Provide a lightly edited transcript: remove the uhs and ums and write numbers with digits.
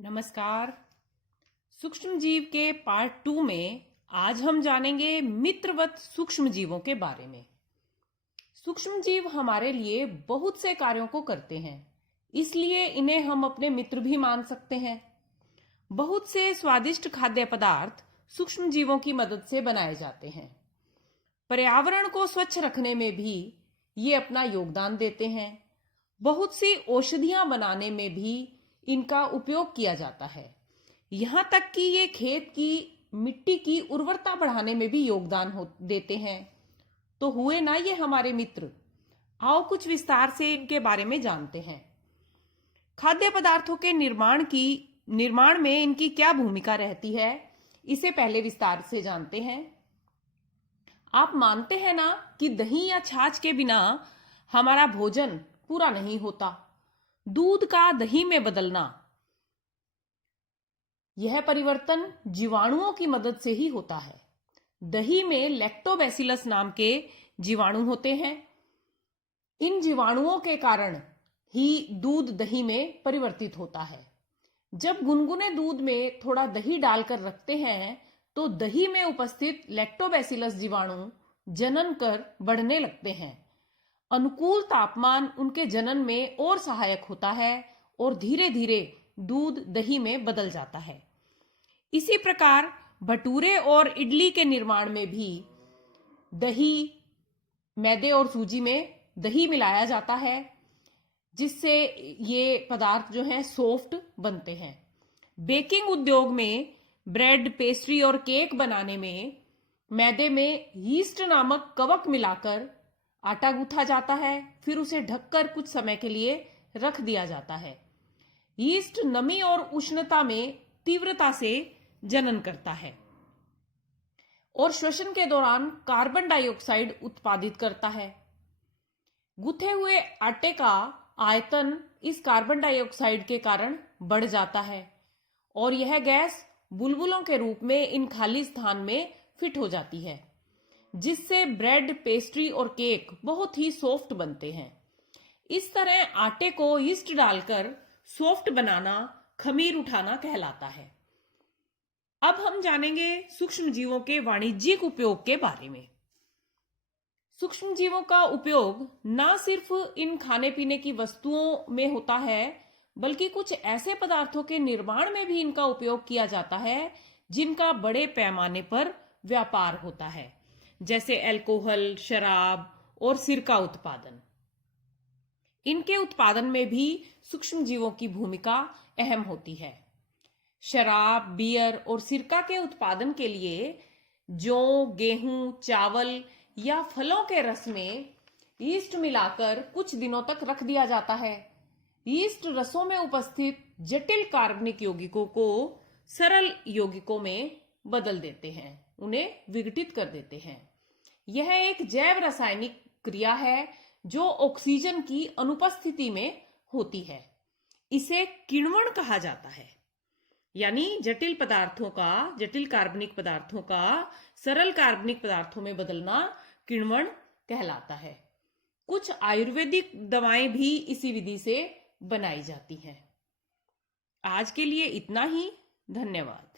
नमस्कार। सूक्ष्म जीव के पार्ट 2 में आज हम जानेंगे मित्रवत सूक्ष्म जीवों के बारे में। सूक्ष्म जीव हमारे लिए बहुत से कार्यों को करते हैं, इसलिए इन्हें हम अपने मित्र भी मान सकते हैं। बहुत से स्वादिष्ट खाद्य पदार्थ सूक्ष्म जीवों की मदद से बनाए जाते हैं। पर्यावरण को स्वच्छ रखने में भी ये अपना योगदान देते हैं। बहुत सी औषधियां बनाने में भी इनका उपयोग किया जाता है। यहाँ तक कि ये खेत की मिट्टी की उर्वरता बढ़ाने में भी योगदान देते हैं। तो हुए ना ये हमारे मित्र। आओ कुछ विस्तार से इनके बारे में जानते हैं। खाद्य पदार्थों के निर्माण में इनकी क्या भूमिका रहती है, इसे पहले विस्तार से जानते हैं। आप मानते हैं ना कि दही या छाछ के बिना हमारा भोजन पूरा नहीं होता। दूध का दही में बदलना, यह परिवर्तन जीवाणुओं की मदद से ही होता है। दही में लैक्टोबैसिलस नाम के जीवाणु होते हैं। इन जीवाणुओं के कारण ही दूध दही में परिवर्तित होता है। जब गुनगुने दूध में थोड़ा दही डालकर रखते हैं तो दही में उपस्थित लैक्टोबैसिलस जीवाणु जनन कर बढ़ने लगते हैं। अनुकूल तापमान उनके जनन में और सहायक होता है और धीरे धीरे दूध दही में बदल जाता है। इसी प्रकार भटूरे और इडली के निर्माण में भी दही, मैदे और सूजी में दही मिलाया जाता है, जिससे ये पदार्थ जो हैं सॉफ्ट बनते हैं। बेकिंग उद्योग में ब्रेड, पेस्ट्री और केक बनाने में मैदे में यीस्ट नामक कवक मिलाकर आटा गूंथा जाता है, फिर उसे ढककर कुछ समय के लिए रख दिया जाता है। यीस्ट नमी और उष्णता में तीव्रता से जनन करता है और श्वसन के दौरान कार्बन डाइऑक्साइड उत्पादित करता है। गूंथे हुए आटे का आयतन इस कार्बन डाइऑक्साइड के कारण बढ़ जाता है और यह गैस बुलबुलों के रूप में इन खाली स्थान में फिट हो जाती है, जिससे ब्रेड, पेस्ट्री और केक बहुत ही सॉफ्ट बनते हैं। इस तरह आटे को यीस्ट डालकर सॉफ्ट बनाना खमीर उठाना कहलाता है। अब हम जानेंगे सूक्ष्म जीवों के वाणिज्यिक उपयोग के बारे में। सूक्ष्म जीवों का उपयोग ना सिर्फ इन खाने पीने की वस्तुओं में होता है, बल्कि कुछ ऐसे पदार्थों के निर्माण में भी इनका उपयोग किया जाता है जिनका बड़े पैमाने पर व्यापार होता है, जैसे अल्कोहल, शराब और सिरका उत्पादन। इनके उत्पादन में भी सूक्ष्म जीवों की भूमिका अहम होती है। शराब, बियर और सिरका के उत्पादन के लिए जौ, गेहूं, चावल या फलों के रस में यीस्ट मिलाकर कुछ दिनों तक रख दिया जाता है। यीस्ट रसों में उपस्थित जटिल कार्बनिक यौगिकों को सरल यौगिकों में बदल देते हैं, उन्हें विघटित कर देते हैं। यह एक जैव रासायनिक क्रिया है जो ऑक्सीजन की अनुपस्थिति में होती है। इसे किण्वन कहा जाता है, यानी जटिल कार्बनिक पदार्थों का सरल कार्बनिक पदार्थों में बदलना किण्वन कहलाता है। कुछ आयुर्वेदिक दवाएं भी इसी विधि से बनाई जाती हैं। आज के लिए इतना ही। धन्यवाद।